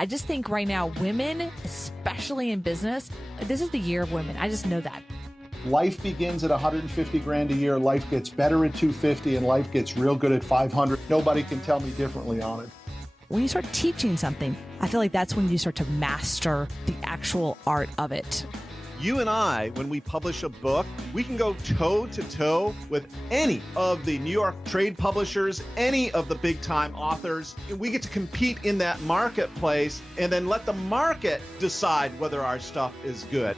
I just think right now, women, especially in business, this is the year of women. I just know that. Life begins at 150 grand a year. Life gets better at 250 and life gets real good at 500. Nobody can tell me differently on it. When you start teaching something, I feel like that's when you start to master the actual art of it. You and I, when we publish a book, we can go toe to toe with any of the New York trade publishers, any of the big time authors. We get to compete in that marketplace and then let the market decide whether our stuff is good.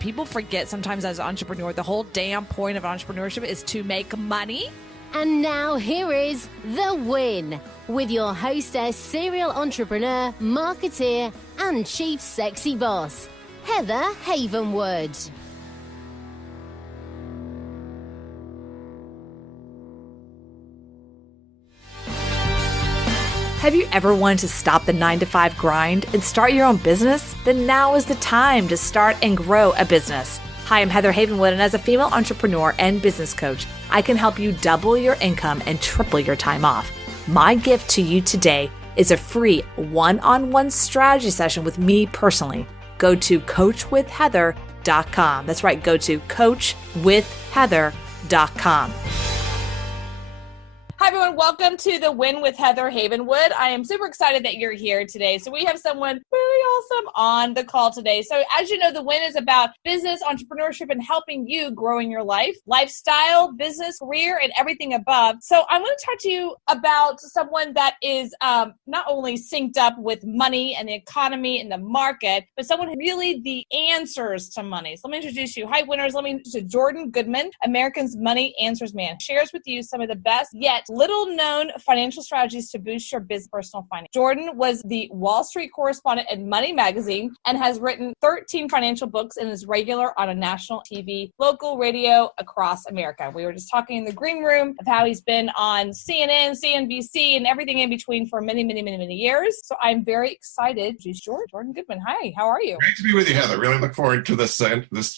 People forget sometimes as an entrepreneur, the whole damn point of entrepreneurship is to make money. And now here is The Win with your hostess, serial entrepreneur, marketeer, and chief sexy boss, Heather Havenwood. Have you ever wanted to stop the 9-to-5 grind and start your own business? Then now is the time to start and grow a business. Hi, I'm Heather Havenwood, and as a female entrepreneur and business coach, I can help you double your income and triple your time off. My gift to you today is a free one-on-one strategy session with me personally. Go to coachwithheather.com. That's right, go to coachwithheather.com. Hi, everyone. Welcome to The Win with Heather Havenwood. I am super excited that you're here today. So we have someone really awesome on the call today. So as you know, The Win is about business, entrepreneurship, and helping you growing your life, lifestyle, business, career, and everything above. So I'm going to talk to you about someone that is not only synced up with money and the economy and the market, but someone who really the answers to money. So let me introduce you. Hi, winners. Let me introduce you. Jordan Goodman, American's Money Answers Man, shares with you some of the best yet little known financial strategies to boost your business personal finance. Jordan was the Wall Street correspondent at Money Magazine and has written 13 financial books and is regular on a national TV, local radio across America. We were just talking in the green room of how he's been on CNN, CNBC, and everything in between for many years. So I'm very excited to introduce Jordan Goodman. Hi, how are you? Great to be with you, Heather. Really look forward to this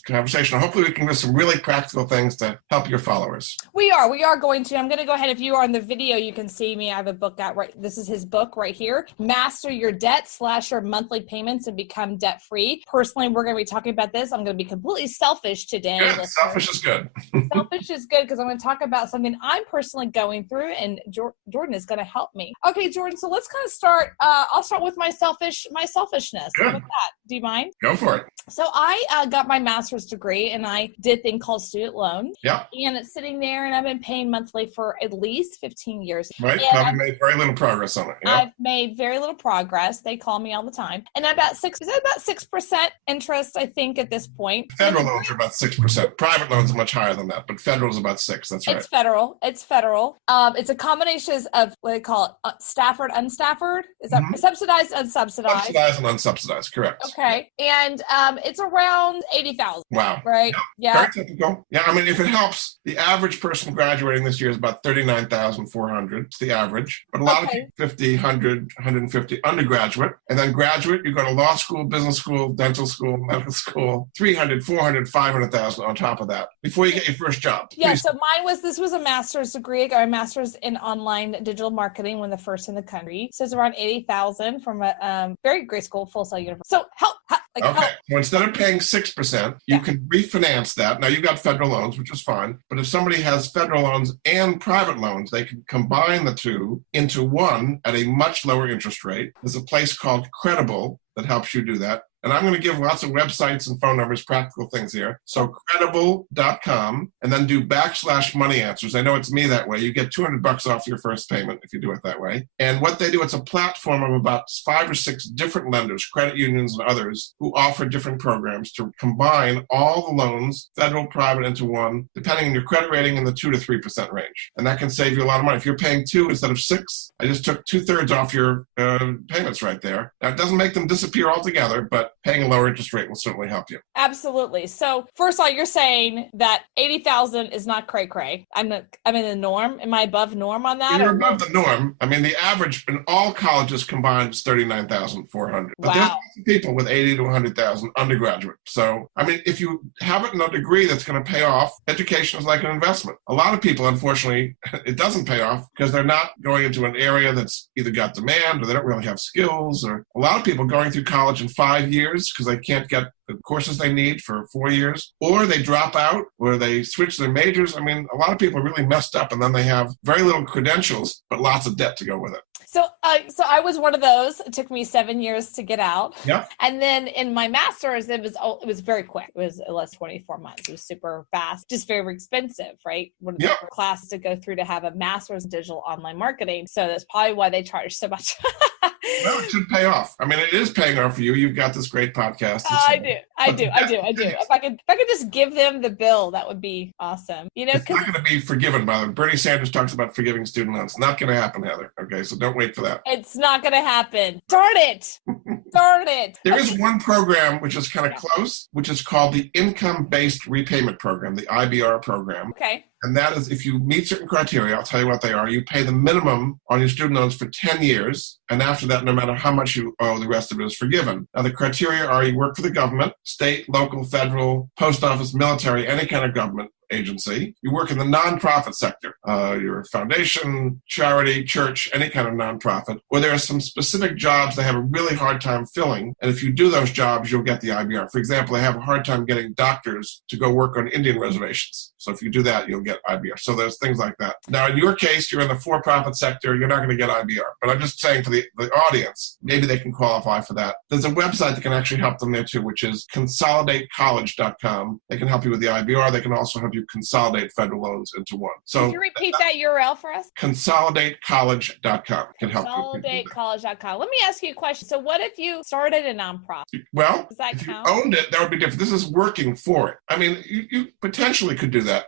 conversation. Hopefully we can do some really practical things to help your followers. We are going to. I'm going to go ahead. If you are on the video, you can see me. I have a book out right. This is his book right here. Master Your Debt, Slash Your Monthly Payments and Become Debt Free. Personally, we're going to be talking about this. I'm going to be completely selfish today. Good. Selfish is good. Selfish is good because I'm going to talk about something I'm personally going through, and Jordan is going to help me. Okay, Jordan. So let's kind of start. I'll start with my selfishness. Good. How about that? Do you mind? Go for it. So I got my master's degree and I did a thing called student loan. Yeah. And it's sitting there and I've been paying monthly for at least 15 years. Right. Probably made very little progress on it. Yeah. I've made very little progress. They call me all the time. And about 6% interest, I think, at this point. Federal loans are about 6%. Private loans are much higher than that, but federal is about 6%. That's right. It's federal. It's a combination of what they call it, Stafford, unstafford. Is that subsidized, unsubsidized? Subsidized and unsubsidized, correct. Okay. And it's around 80,000. Wow. Right? Yeah. Very typical. Yeah, I mean, if it helps, the average person graduating this year is about 39,400. It's the average. But a lot of people, 50, 100, 150 undergraduate. And then graduate, you go to law school, business school, dental school, medical school, 300, 400, 500,000 on top of that before you get your first job. Yeah, so this was a master's degree. I got my master's in online digital marketing, one of the first in the country. So it's around 80,000 from a very great school, Full Sail University. So help. Okay, so instead of paying 6%, you can refinance that. Now, you've got federal loans, which is fine. But if somebody has federal loans and private loans, they can combine the two into one at a much lower interest rate. There's a place called Credible that helps you do that. And I'm going to give lots of websites and phone numbers, practical things here. So credible.com, and then do /money answers. I know it's me that way. You get $200 off your first payment if you do it that way. And what they do, it's a platform of about 5 or 6 different lenders, credit unions and others, who offer different programs to combine all the loans, federal, private, into one, depending on your credit rating in the 2 to 3% range. And that can save you a lot of money. If you're paying 2 instead of 6, I just took 2/3 off your payments right there. Now, it doesn't make them disappear altogether, but paying a lower interest rate will certainly help you. Absolutely. So first of all, you're saying that 80,000 is not cray cray. I'm in the norm. Am I above norm on that? You're above the norm. I mean, the average in all colleges combined is 39,400. But there's lots of people with 80 to 100,000 undergraduate. So, I mean, if you have a degree that's going to pay off, education is like an investment. A lot of people, unfortunately, it doesn't pay off because they're not going into an area that's either got demand or they don't really have skills. Or a lot of people going through college in 5 years because they can't get the courses they need for 4 years, or they drop out, or they switch their majors. I mean, a lot of people are really messed up, and then they have very little credentials, but lots of debt to go with it. So I was one of those. It took me 7 years to get out. Yep. And then in my master's, it was very quick. It was less 24 months. It was super fast, just very expensive, right? One of the classes to go through to have a master's in digital online marketing. So that's probably why they charge so much. Well, it should pay off. I mean, it is paying off for you. You've got this great podcast. I do. If I could just give them the bill, that would be awesome. You know, it's not going to be forgiven, by the way. Bernie Sanders talks about forgiving student loans. Not going to happen, Heather. Okay, so don't wait for that. It's not going to happen. Darn it. Darn it. There is one program which is kind of close, which is called the Income-Based Repayment Program, the IBR program. Okay. And that is if you meet certain criteria, I'll tell you what they are. You pay the minimum on your student loans for 10 years. And after that, no matter how much you owe, the rest of it is forgiven. Now, the criteria are you work for the government, state, local, federal, post office, military, any kind of government agency. You work in the nonprofit sector. You're a foundation, charity, church, any kind of nonprofit, or there are some specific jobs they have a really hard time filling. And if you do those jobs, you'll get the IBR. For example, they have a hard time getting doctors to go work on Indian reservations. So if you do that, you'll get IBR. So there's things like that. Now, in your case, you're in the for-profit sector. You're not going to get IBR. But I'm just saying for the audience, maybe they can qualify for that. There's a website that can actually help them there too, which is consolidatecollege.com. They can help you with the IBR. They can also help you consolidate federal loans into one. So can you repeat that URL for us? Consolidatecollege.com can help you. Consolidatecollege.com. Let me ask you a question. So what if you started a nonprofit? Well, does that if count? You owned it, that would be different. This is working for it. I mean, you potentially could do that.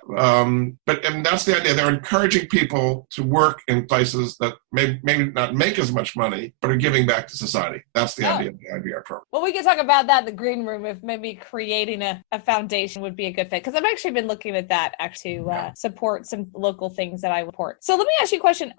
But that's the idea. They're encouraging people to work in places that maybe not make as much money, but are giving back to society. That's the idea of the IBR program. Well, we can talk about that in the green room, if maybe creating a foundation would be a good fit. Because I've actually been looking at that to support some local things that I support. So let me ask you a question.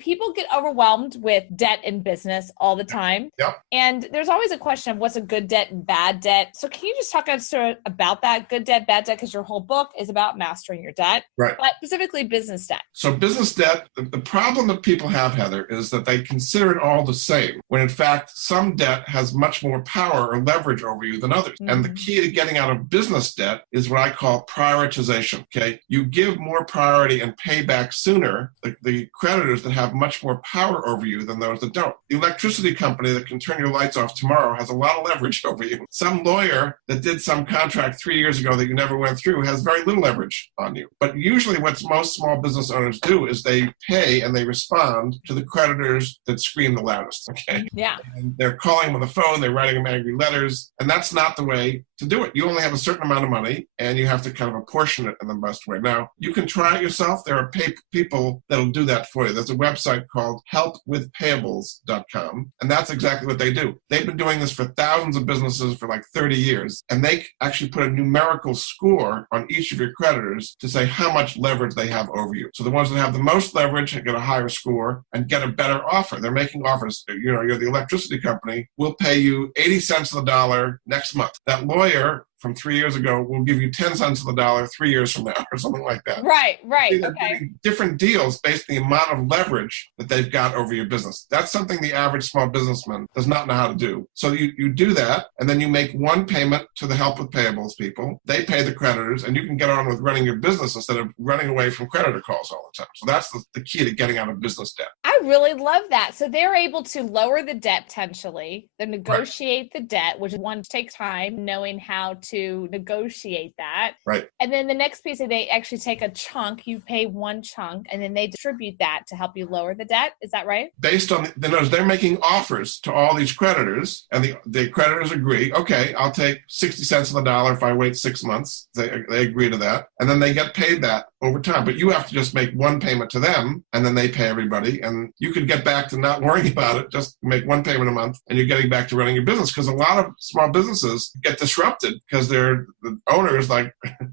People get overwhelmed with debt in business all the time. Yep. And there's always a question of what's a good debt and bad debt. So can you just talk us about that, good debt, bad debt? Because your whole book is about mastering your debt, right? But specifically business debt. So business debt, the problem that people have, Heather, is that they consider it all the same, when in fact, some debt has much more power or leverage over you than others. Mm-hmm. And the key to getting out of business debt is what I call prioritization, okay? You give more priority and pay back sooner the creditors that have much more power over you than those that don't. The electricity company that can turn your lights off tomorrow has a lot of leverage over you. Some lawyer that did some contract 3 years ago that you never went through has very little leverage on you. But usually what most small business owners do is they pay and they respond to the creditors that scream the loudest, okay? Yeah. And they're calling them on the phone, they're writing them angry letters, and that's not the way to do it. You only have a certain amount of money, and you have to kind of apportion it in the best way. Now, you can try it yourself. There are people that'll do that for you. There's a website called helpwithpayables.com, and that's exactly what they do. They've been doing this for thousands of businesses for like 30 years, and they actually put a numerical score on each of your creditors to say how much leverage they have over you. So the ones that have the most leverage get a higher score and get a better offer. They're making offers. You're the electricity company. We'll pay you 80 cents on the dollar next month. That lawyer from 3 years ago will give you 10 cents on the dollar 3 years from now, or something like that. Right. They're Okay. giving different deals based on the amount of leverage that they've got over your business. That's something the average small businessman does not know how to do. So you do that, and then you make one payment to the Help with Payables people. They pay the creditors, and you can get on with running your business instead of running away from creditor calls all the time. So that's the key to getting out of business debt. I really love that. So they're able to lower the debt potentially, then negotiate the debt, which one takes time, knowing how to negotiate that. Right. And then the next piece, they actually take a chunk, you pay one chunk, and then they distribute that to help you lower the debt. Is that right? Based on they're making offers to all these creditors, and the creditors agree, okay, I'll take 60 cents on the dollar if I wait 6 months. They agree to that. And then they get paid that over time. But you have to just make one payment to them, and then they pay everybody, and then you could get back to not worrying about it, just make one payment a month, and you're getting back to running your business. Because a lot of small businesses get disrupted because the owners like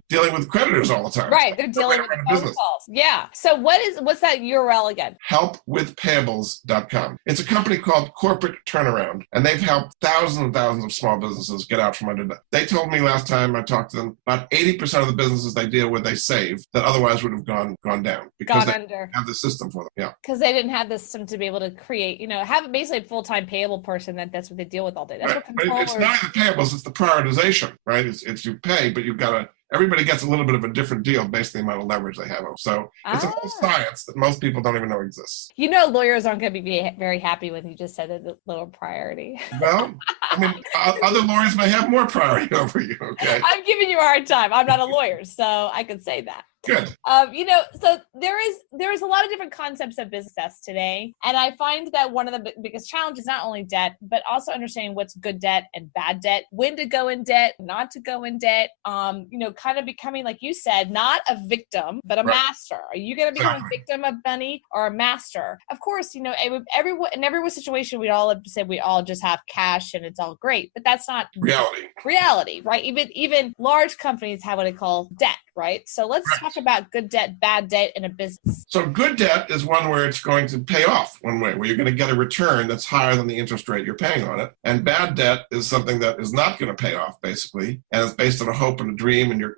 dealing with creditors all the time. Right, they're dealing with the phone calls. Yeah. So what's that URL again? Helpwithpayables.com. It's a company called Corporate Turnaround, and they've helped thousands and thousands of small businesses get out from under that. They told me last time I talked to them, about 80% of the businesses they deal with, they save that otherwise would have gone down because they have the system for them. Yeah. Because they didn't have the system to be able to create, have basically a full-time payable person that's what they deal with all day. That's right. what controllers... It's not the payables, it's the prioritization, right? It's you pay, but you've got to... Everybody gets a little bit of a different deal based on the amount of leverage they have. So it's a whole science that most people don't even know exists. Lawyers aren't going to be very happy when you just said a little priority. Well, I mean, other lawyers may have more priority over you, okay? I'm giving you a hard time. I'm not a lawyer, so I can say that. Good. So there is a lot of different concepts of business kind and I find that one of the biggest challenges not only debt, but also understanding what's good debt and bad debt, when to go in debt, not to go in debt. Kind of becoming, like you said, not a victim but a master. Are you going to become a victim of money or a master? Of course, in every situation we all say we all just have cash and it's all great, but that's not reality, right? Even large companies have what they call debt, right? So let's talk about good debt, bad debt in a business. So good debt is one where it's going to pay off one way, where you're going to get a return that's higher than the interest rate you're paying on it. And bad debt is something that is not going to pay off, basically, and it's based on a hope and a dream. And you're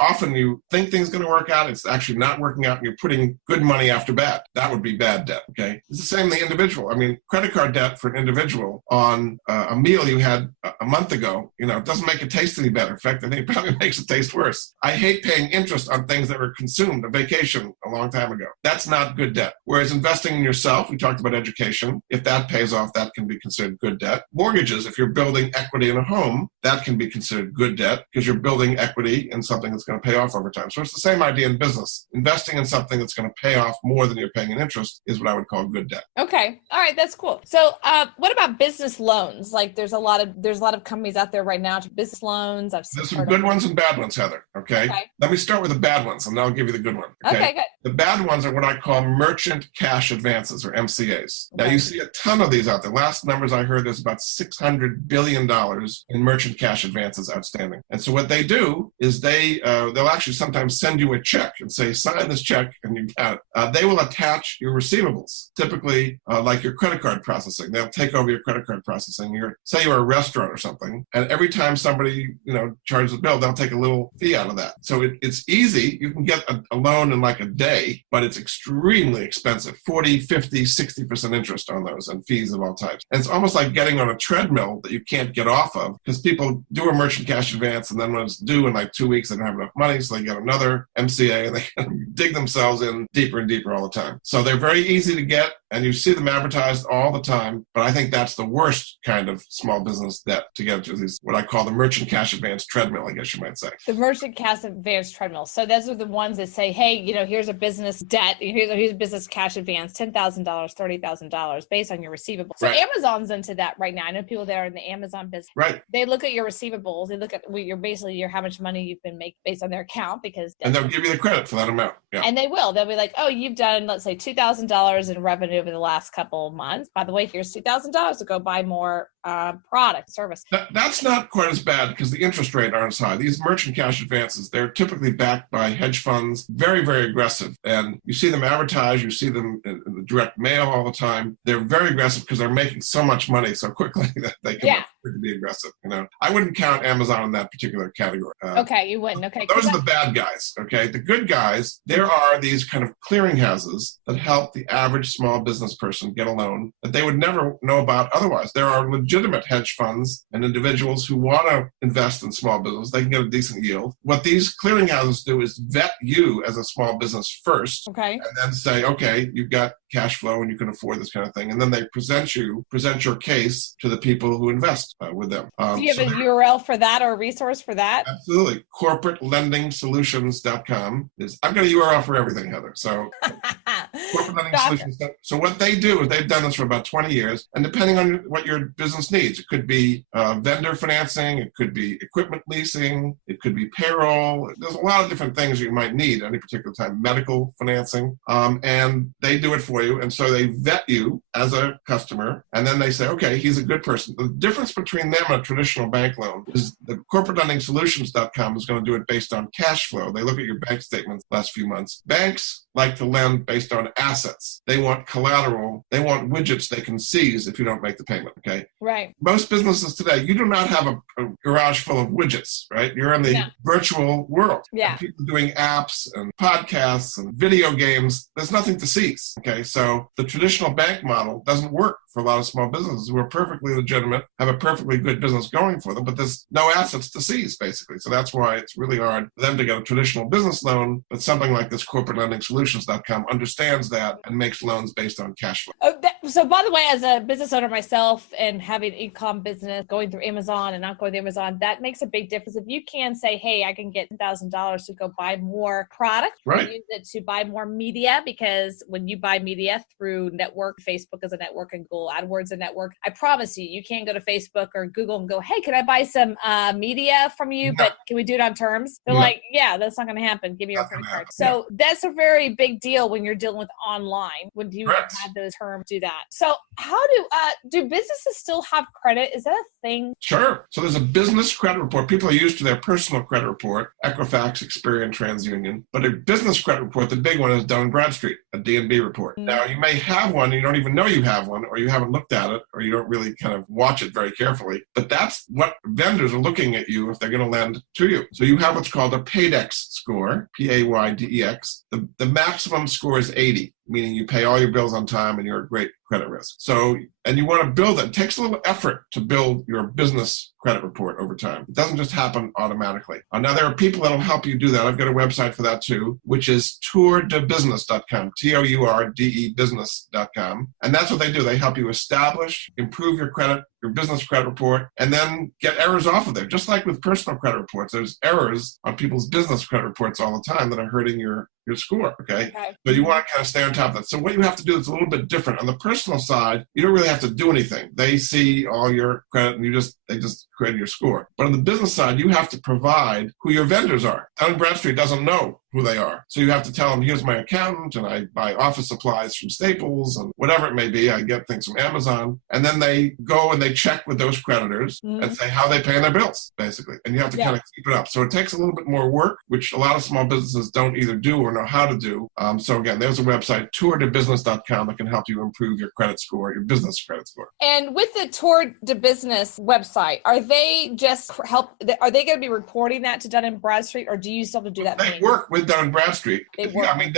often you think things are going to work out, it's actually not working out, and you're putting good money after bad. That would be bad debt. Okay, it's the same in the individual. I mean, credit card debt for an individual on a meal you had a month ago, it doesn't make it taste any better. In fact, I think it probably makes it taste worse. I hate paying interest on things that were consumed, a vacation a long time ago. That's not good debt. Whereas investing in yourself, we talked about education, if that pays off, that can be considered good debt. Mortgages, if you're building equity in a home, that can be considered good debt because you're building equity in something that's going to pay off over time. So it's the same idea in business. Investing in something that's going to pay off more than you're paying in interest is what I would call good debt. Okay. All right. That's cool. So what about business loans? Like there's a lot of companies out there right now to business loans. There's some good ones and bad ones, Heather. Okay. Let me start with the bad ones and then I'll give you the good one. Okay, good. The bad ones are what I call merchant cash advances or MCAs. Now you see a ton of these out there. Last numbers I heard, there's about $600 billion in merchant cash advances outstanding. And so what they do is they'll actually sometimes send you a check and say, sign this check and you got it. They will attach your receivables, typically like your credit card processing. They'll take over your credit card processing. Say you're a restaurant or something, and every time somebody charges a bill, they'll take a little fee out of that. So it's easy. You can get a loan in like a day, but it's extremely expensive, 40, 50, 60% interest on those and fees of all types. And it's almost like getting on a treadmill that you can't get off of because people do a merchant cash advance and then when it's due in like 2 weeks, they don't have enough money, so they get another MCA and they dig themselves in deeper and deeper all the time. So they're very easy to get and you see them advertised all the time, but I think that's the worst kind of small business debt to get to these, what I call the merchant cash advance treadmill, I guess you might say. The merchant cash advance treadmill. So those are the ones that say, hey, here's a business debt, here's a business cash advance, $10,000, $30,000 based on your receivables. So Amazon's into that right now. I know people that are in the Amazon business. Right. They look at your receivables. They look at your how much money you've been making based on their account and they'll give you the credit for that amount. Yeah. And they will. They'll be like, oh, you've done, let's say, $2,000 in revenue over the last couple of months. By the way, here's $2,000 to go buy more product, service. That's not quite as bad because the interest rate aren't as high. These merchant cash advances, they're typically backed by hedge funds, very, very aggressive. And you see them advertised, you see them in the direct mail all the time. They're very aggressive because they're making so much money so quickly that they can afford to be aggressive. I wouldn't count Amazon in that particular category. Okay, you wouldn't. Okay. Those are the bad guys. Okay. The good guys, there are these kind of clearinghouses that help the average small business person get a loan that they would never know about otherwise. There are legitimate hedge funds and individuals who want to invest in small business. They can get a decent yield. What these clearinghouses do is vet you as a small business first, and then say, okay, you've got cash flow and you can afford this kind of thing. And then they present your case to the people who invest with them. Do you have a URL for that or a resource for that? Absolutely. CorporateLendingSolutions.com. I've got a URL for everything, Heather. So Corporate lending Gotcha. solutions. So what they do is they've done this for about 20 years, and depending on what your business needs, it could be vendor financing, it could be equipment leasing, it could be payroll. There's a lot of different things you might need at any particular time, medical financing, and they do it for you. And so they vet you as a customer, and then they say, okay, he's a good person. The difference between them and a traditional bank loan is the corporatelendingsolutions.com is going to do it based on cash flow. They look at your bank statements the last few months. Banks like to lend based on assets. They want collateral. They want widgets they can seize if you don't make the payment, okay? Right. Most businesses today, you do not have a garage full of widgets, right? You're in the virtual world. Yeah. And people doing apps and podcasts and video games. There's nothing to seize, okay? So the traditional bank model doesn't work for a lot of small businesses who are perfectly legitimate, have a perfectly good business going for them, but there's no assets to seize, basically. So that's why it's really hard for them to get a traditional business loan, but something like this corporatelendingsolutions.com understands that and makes loans based on cash flow. So by the way, as a business owner myself and having an e-com business, going through Amazon and not going through Amazon, that makes a big difference. If you can say, hey, I can get $1,000 to go buy more product, right, use it to buy more media, because when you buy media through network, Facebook is a network and Google AdWords a network, I promise you, you can't go to Facebook or Google and go, hey, can I buy some media from you? No. But can we do it on terms? They're No. like, yeah, that's not going to happen. Give me your Not credit gonna card. happen. So that's a very big deal when you're dealing with online, when you Correct. have those terms do that. So how do businesses still have credit? Is that a thing? Sure. So there's a business credit report. People are used to their personal credit report, Equifax, Experian, TransUnion. But a business credit report, the big one is Dun & Bradstreet, a D&B report. Mm. Now, you may have one, and you don't even know you have one, or you haven't looked at it, or you don't really kind of watch it very carefully. But that's what vendors are looking at you if they're going to lend to you. So you have what's called a PAYDEX score, PAYDEX. The maximum score is 80. Meaning you pay all your bills on time and you're a great credit risk. So, and you want to build it. It takes a little effort to build your business credit report over time. It doesn't just happen automatically. Now, there are people that'll help you do that. I've got a website for that too, which is tourdebusiness.com, TOURDE business.com. And that's what they do. They help you establish, improve your credit, your business credit report, and then get errors off of there. Just like with personal credit reports, there's errors on people's business credit reports all the time that are hurting your score, okay? So you want to kind of stay on top of that. So what you have to do is a little bit different. On the personal side, you don't really have to do anything. They see all your credit and they just create your score. But on the business side, you have to provide who your vendors are. Dun & Bradstreet doesn't know who they are. So you have to tell them, here's my accountant, and I buy office supplies from Staples and whatever it may be. I get things from Amazon. And then they go and they check with those creditors and say how they pay their bills, basically. And you have to kind of keep it up. So it takes a little bit more work, which a lot of small businesses don't either do or know how to do. So again, there's a website, tourdebusiness.com, that can help you improve your credit score, your business credit score. And with the Tour de Business website, are they going to be reporting that to Dun & Bradstreet, or do you still have to do that? They work with Dun & Bradstreet. They work. I mean,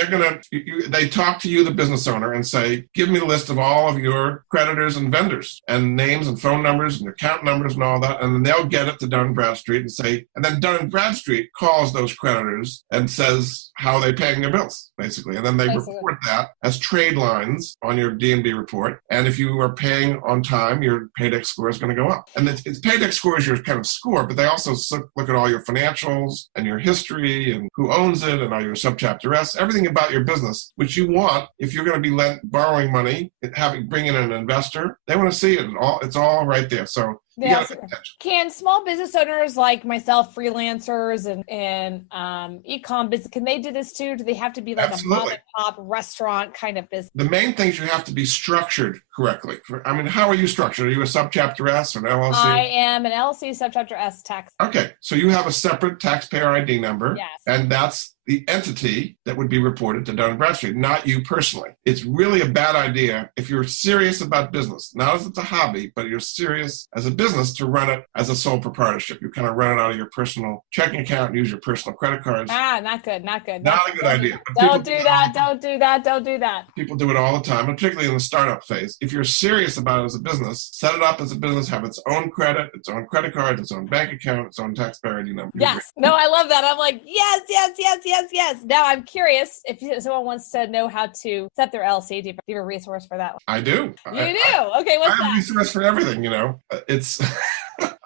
they talk to you, the business owner, and say, give me a list of all of your creditors and vendors and names and phone numbers and account numbers and all that. And then they'll get it to Dun & Bradstreet and say, and then Dun & Bradstreet calls those creditors and says how they're paying their bills, basically. And then they report that as trade lines on your D&B report. And if you are paying on time, your PAYDEX score is going to go up. And it's PAYDEX score is your kind of score, but they also look at all your financials and your history and who owns it and all your subchapter S, everything about your business, which you want if you're going to be borrowing money, bring in an investor. They want to see it. It's all right there. So can small business owners like myself, freelancers and e-com business, can they do this too? Do they have to be like a mom and pop restaurant kind of business? The main thing is you have to be structured correctly. I mean, how are you structured? Are you a subchapter S or an LLC? I am an LLC subchapter S tax. Okay, so you have a separate taxpayer ID number, yes, and that's the entity that would be reported to Dun & Bradstreet, not you personally. It's really a bad idea if you're serious about business, not as it's a hobby, but you're serious as a business to run it as a sole proprietorship. You kind of run it out of your personal checking account and use your personal credit cards. Not good. Not a good idea. Don't do that. People do it all the time, and particularly in the startup phase. If you're serious about it as a business, set it up as a business, have its own credit, its own credit card, its own bank account, its own taxpayer ID number. Yes. No, I love that. I'm like, yes. Now I'm curious if someone wants to know how to set their LLC. Do you have a resource for that one? I do. You do? Okay, what's that? I have a resource for everything, It's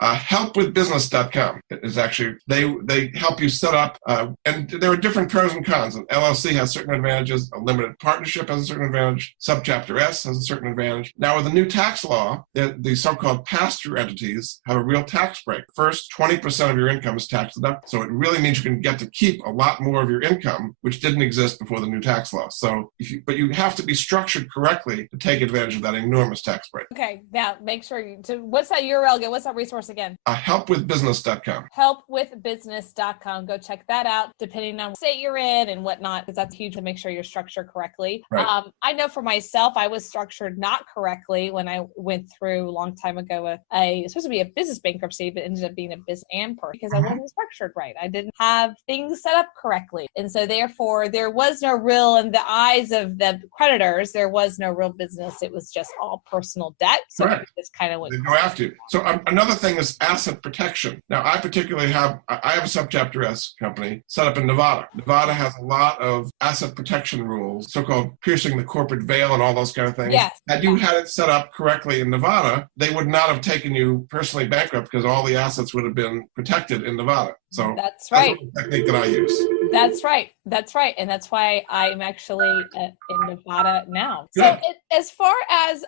Helpwithbusiness.com is actually, they help you set up, and there are different pros and cons. An LLC has certain advantages, a limited partnership has a certain advantage, subchapter S has a certain advantage. Now with the new tax law, the so-called pass-through entities have a real tax break. First, 20% of your income is tax deductible. So it really means you can get to keep a lot more of your income, which didn't exist before the new tax law. So, but you have to be structured correctly to take advantage of that enormous tax break. Okay, now make sure what's that URL again? What's that resource again? Helpwithbusiness.com. Helpwithbusiness.com. Go check that out, depending on what state you're in and whatnot, because that's huge to make sure you're structured correctly. Right. I know for myself, I was structured not correctly when I went through a long time ago. It's supposed to be a business bankruptcy, but ended up being a business and person because I wasn't structured right. I didn't have things set up correctly. And so therefore, there was no real, in the eyes of the creditors, there was no real business. It was just all personal debt. So it's kind of what they go after you. So another thing is asset protection. Now, I particularly have a subchapter S company set up in Nevada. Nevada has a lot of asset protection rules, so-called piercing the corporate veil and all those kind of things. Yes. Had you had it set up correctly in Nevada, they would not have taken you personally bankrupt because all the assets would have been protected in Nevada. So that's right. That's the technique that I use. That's right. That's right. And that's why I'm actually in Nevada now. Good. So as far as,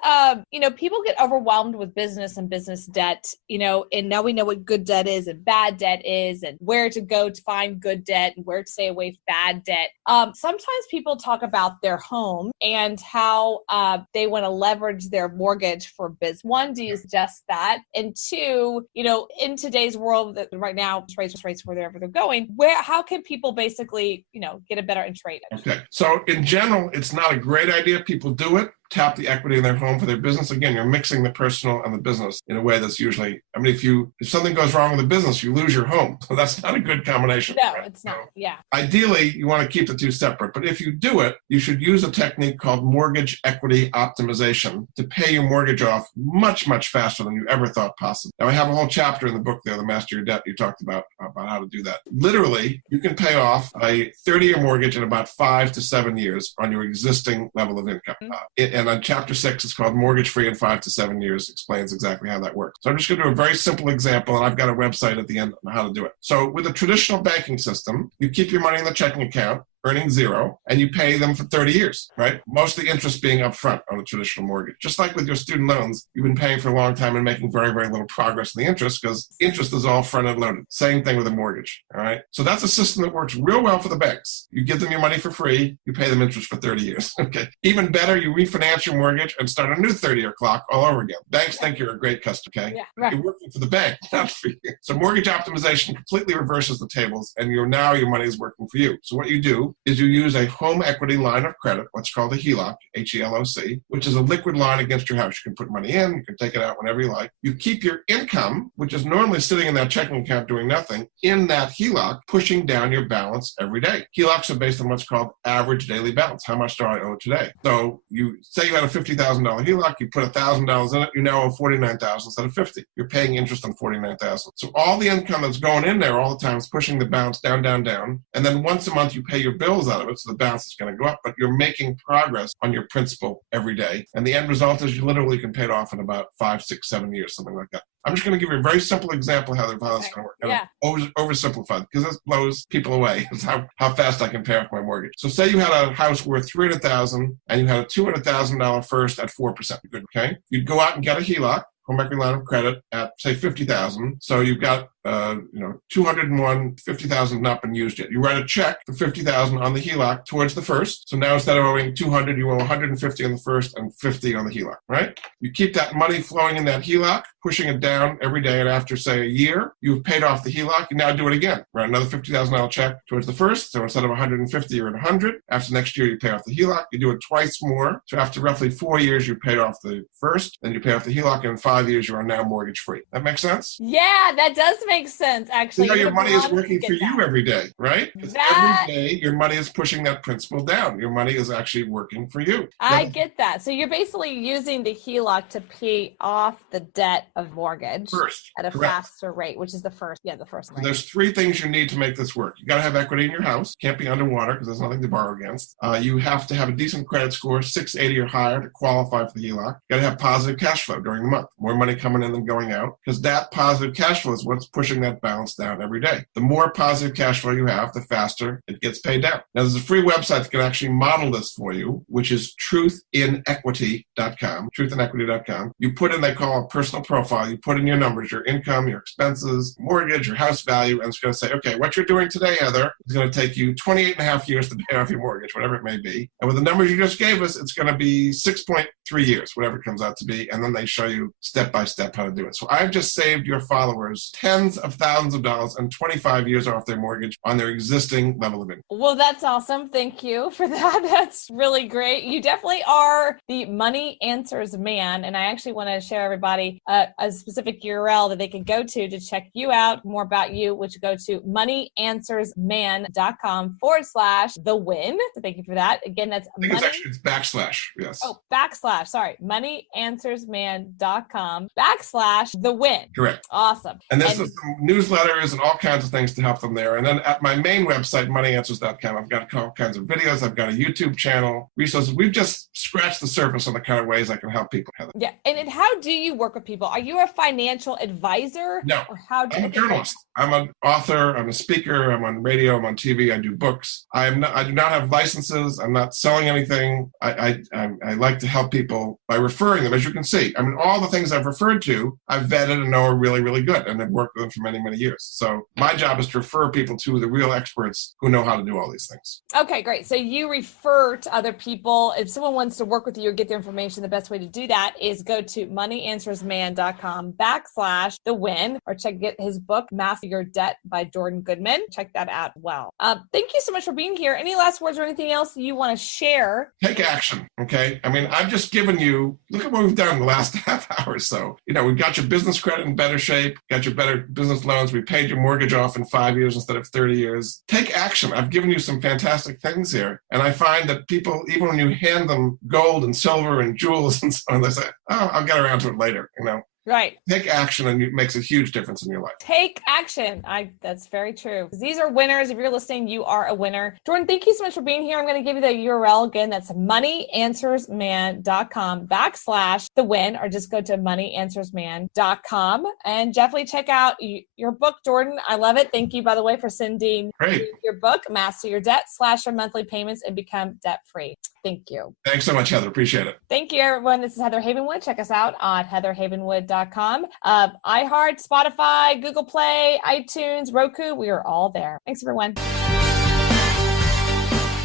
people get overwhelmed with business and business debt, and now we know what good debt is and bad debt is and where to go to find good debt and where to stay away from bad debt. Sometimes people talk about their home and how they want to leverage their mortgage for business. One, do you suggest that? And two, in today's world that right now, rates wherever they're going, how can people basically, get a better interest rate? Okay. So in general, it's not a great idea. People do it. Tap the equity in their home for their business. Again, you're mixing the personal and the business in a way that's usually, if something goes wrong with the business, you lose your home. So that's not a good combination. No, right? It's not. Yeah. Ideally, you want to keep the two separate. But if you do it, you should use a technique called mortgage equity optimization to pay your mortgage off much, much faster than you ever thought possible. Now, I have a whole chapter in the book there, The Master Your Debt, you talked about how to do that. Literally, you can pay off a 30-year mortgage in about 5 to 7 years on your existing level of income. And on chapter 6, it's called Mortgage Free in 5 to 7 years, explains exactly how that works. So I'm just going to do a very simple example, and I've got a website at the end on how to do it. So with a traditional banking system, you keep your money in the checking account, earning zero, and you pay them for 30 years, right? Most of the interest being upfront on a traditional mortgage. Just like with your student loans, you've been paying for a long time and making very, very little progress in the interest because interest is all front-end loaded. Same thing with a mortgage, all right? So that's a system that works real well for the banks. You give them your money for free, you pay them interest for 30 years, okay? Even better, you refinance your mortgage and start a new 30-year clock all over again. Banks think you're a great customer, okay? Yeah, right. You're working for the bank, not for you. So mortgage optimization completely reverses the tables, and your money is working for you. So what you do is you use a home equity line of credit, what's called a HELOC, H-E-L-O-C, which is a liquid line against your house. You can put money in, you can take it out whenever you like. You keep your income, which is normally sitting in that checking account doing nothing, in that HELOC, pushing down your balance every day. HELOCs are based on what's called average daily balance. How much do I owe today? So you say you had a $50,000 HELOC, you put $1,000 in it, you now owe $49,000 instead of $50,000. You're paying interest on $49,000. So all the income that's going in there all the time is pushing the balance down, down, down. And then once a month you pay your bills out of it, so the balance is going to go up, but you're making progress on your principal every day. And the end result is you literally can pay it off in about 5, 6, 7 years, something like that. I'm just going to give you a very simple example of how that's going to work. Yeah. Oversimplified, because this blows people away. It's how fast I can pay off my mortgage. So say you had a house worth $300,000 and you had a $200,000 first at 4%. Good, okay? You'd go out and get a HELOC, home equity line of credit, at say $50,000. So you've got 201, 50,000 not been used yet. You write a check for 50,000 on the HELOC towards the first. So now instead of owing 200, you owe 150 on the first and 50 on the HELOC, right? You keep that money flowing in that HELOC, pushing it down every day. And after say a year, you've paid off the HELOC. You now do it again. Write another $50,000 check towards the first. So instead of 150, you're at 100. After next year, you pay off the HELOC. You do it twice more. So after roughly 4 years, you paid off the first, then you pay off the HELOC. And in 5 years, you are now mortgage free. That makes sense? Yeah, that does makes sense, actually. You know, your money is Even working get for you that. every day, right? Because That- every day your money is pushing that principal down. Your money is actually working for you. I get that. So you're basically using the HELOC to pay off the debt of mortgage First, at a correct. faster rate, which is the first rate. There's three things you need to make this work. You got to have equity in your house. Can't be underwater because there's nothing to borrow against. You have to have a decent credit score, 680 or higher, to qualify for the HELOC. You got to have positive cash flow during the month. More money coming in than going out, because that positive cash flow is what's pushing that balance down every day. The more positive cash flow you have, the faster it gets paid down. Now, there's a free website that can actually model this for you, which is truthinequity.com, truthinequity.com. You put in, they call a personal profile. You put in your numbers, your income, your expenses, mortgage, your house value, and it's going to say, okay, what you're doing today, Heather, is going to take you 28 and a half years to pay off your mortgage, whatever it may be. And with the numbers you just gave us, it's going to be 6.3 years, whatever it comes out to be. And then they show you step by step how to do it. So I've just saved your followers tens of thousands of dollars and 25 years off their mortgage on their existing level of income. Well, that's awesome. Thank you for that. That's really great. You definitely are the money answers man. And I actually want to share everybody a specific URL that they can go to check you out, more about you, which go to moneyanswersman.com/the win. So thank you for that. Again, that's it's backslash. Yes. Oh, backslash. Sorry. moneyanswersman.com/the win. Correct. Awesome. And there's some newsletters and all kinds of things to help them there. And then at my main website, moneyanswers.com, I've got all kinds of videos. I've got a YouTube channel, resources. We've just scratched the surface on the kind of ways I can help people, Heather. Yeah. And how do you work with people? Are you a financial advisor? No. Or how do I'm a journalist. I'm an author. I'm a speaker. I'm on radio. I'm on TV. I do books. I do not have licenses. I'm not selling anything. I like to help people by referring them, as you can see. I mean, all the things I've referred to, I've vetted and know are really, really good, and I've worked with them for many, many years. So my job is to refer people to the real experts who know how to do all these things. Okay, great. So you refer to other people. If someone wants to work with you or get their information, the best way to do that is go to moneyanswersman.com/the win, or get his book, Master Your Debt by Jordan Goodman. Check that out. Well, thank you so much for being here. Any last words or anything else you want to share? Take action. Okay. I mean, I've just given you, look at what we've done in the last half hour or so. You know, we've got your business credit in better shape, got your better business loans. We paid your mortgage off in 5 years instead of 30 years. Take action. I've given you some fantastic things here. And I find that people, even when you hand them gold and silver and jewels and so on, they say, oh, I'll get around to it later, you know. Right. Take action, and it makes a huge difference in your life. Take action. That's very true. These are winners. If you're listening, you are a winner. Jordan, thank you so much for being here. I'm going to give you the URL again. That's moneyanswersman.com/the win, or just go to moneyanswersman.com and definitely check out your book, Jordan. I love it. Thank you, by the way, for sending your book, Master Your Debt, slash your monthly payments and become debt free. Thank you. Thanks so much, Heather. Appreciate it. Thank you, everyone. This is Heather Havenwood. Check us out on heatherhavenwood.com. iHeart, Spotify, Google Play, iTunes, Roku. We are all there. Thanks, everyone.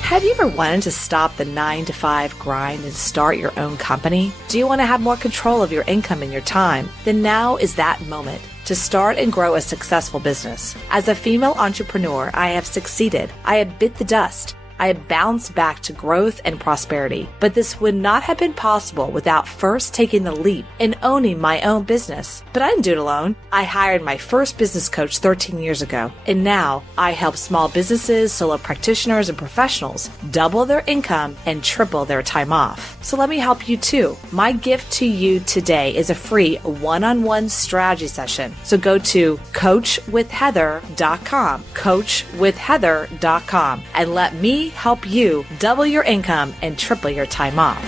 Have you ever wanted to stop the 9-to-5 grind and start your own company? Do you want to have more control of your income and your time? Then now is that moment to start and grow a successful business. As a female entrepreneur, I have succeeded. I have bit the dust. I have bounced back to growth and prosperity. But this would not have been possible without first taking the leap and owning my own business. But I didn't do it alone. I hired my first business coach 13 years ago. And now I help small businesses, solo practitioners, and professionals double their income and triple their time off. So let me help you too. My gift to you today is a free one-on-one strategy session. So go to coachwithheather.com, coachwithheather.com, and let me help you double your income and triple your time off.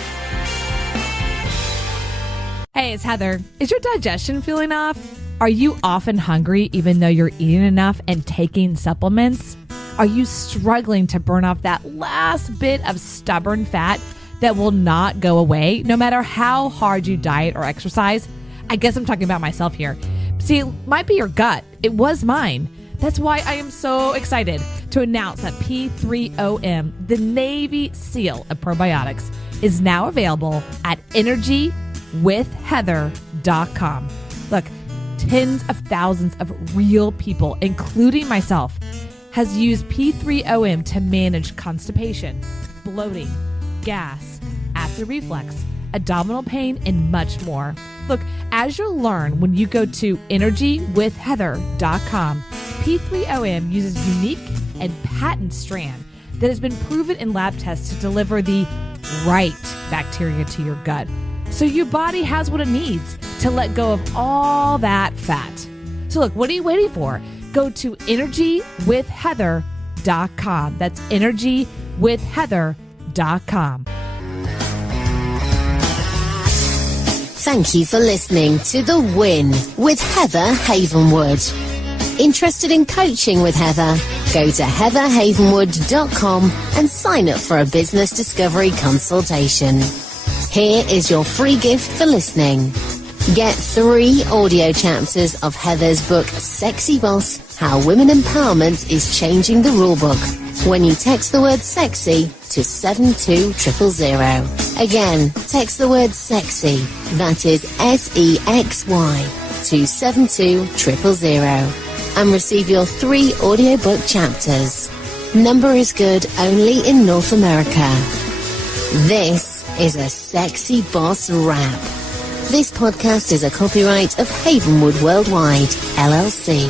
Hey, it's Heather. Is your digestion feeling off? Are you often hungry even though you're eating enough and taking supplements? Are you struggling to burn off that last bit of stubborn fat that will not go away no matter how hard you diet or exercise? I guess I'm talking about myself here. See, it might be your gut. It was mine. That's why I am so excited to announce that P3OM, the Navy SEAL of probiotics, is now available at energywithheather.com. Look, tens of thousands of real people, including myself, has used P3OM to manage constipation, bloating, gas, acid reflux, abdominal pain, and much more. Look, as you'll learn when you go to energywithheather.com, P3OM uses unique and patent strand that has been proven in lab tests to deliver the right bacteria to your gut, so your body has what it needs to let go of all that fat. So look, what are you waiting for? Go to energywithheather.com. That's energywithheather.com. Thank you for listening to The Win with Heather Havenwood. Interested in coaching with Heather? Go to heatherhavenwood.com and sign up for a business discovery consultation. Here is your free gift for listening. Get 3 audio chapters of Heather's book, Sexy Boss, How Women Empowerment is Changing the Rulebook, when you text the word sexy to 72000. Again, text the word sexy, that is SEXY, to 72000, and receive your 3 audiobook chapters. Number is good only in North America. This is a Sexy Boss Wrap. This podcast is a copyright of Havenwood Worldwide, LLC.